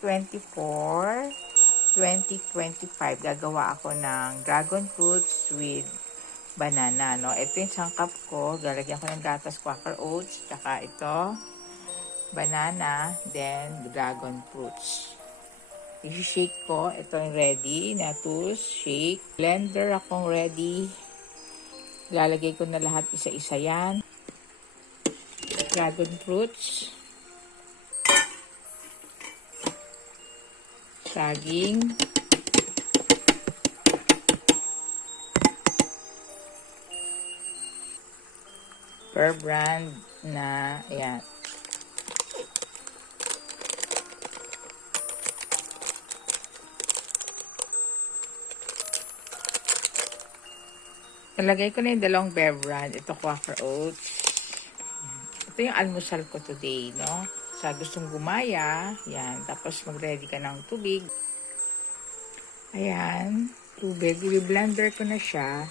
24, 2025, gagawa ako ng dragon fruits with banana, no? Ito yung sangkap ko. Galagyan ko ng gatas, Quaker Oats, tsaka ito, banana, then dragon fruits. I-shake ko. Ito yung ready na tools. Shake. Blender akong ready. Lalagay ko na lahat isa-isa yan. Dragon fruits. Saging. Per brand na, ayan. Nalagay ko na yung dalawang Bear brand. Ito, Quaker Oats. Ito yung almusal ko today, no? Sa gustong gumaya, yan. Tapos mag-ready ka ng tubig. Ayan, tubig. I-blender ko na siya.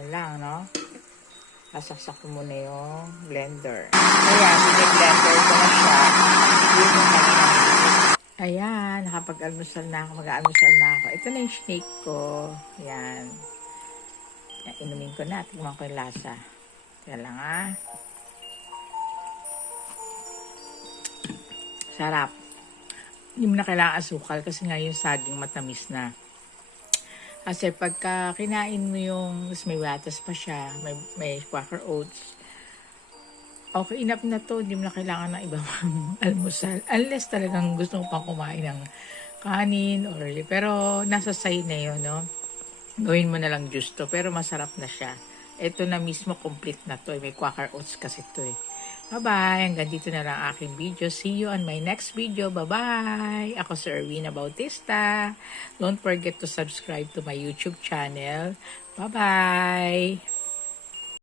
Yan lang, no? Sasaksak ko muna yung blender. Ayan, i-blender ko na siya. Ayan, nakapag-almusal na ako. Mag-almusal na ako. Ito na yung snake ko. Ayan. Inumin ko na. Tingnan ko yung lasa. Yan lang, ah. Sarap. Hindi mo na kailangan asukal kasi nga yung saging matamis na. Kasi pagka kinain mo yung may gatas pa siya, may Quaker Oats, okay, enough na to. Hindi mo na kailangan ng ibang almusal. Unless talagang gusto mo pang kumain ng kanin or pero nasa side na yun, no? Gawin mo na lang juice to. Pero masarap na siya. Ito na mismo complete na to. May Quaker Oats kasi to eh. Bye-bye! Hanggang dito na lang aking video. See you on my next video. Bye-bye! Ako si Erwina Bautista. Don't forget to subscribe to my YouTube channel. Bye-bye!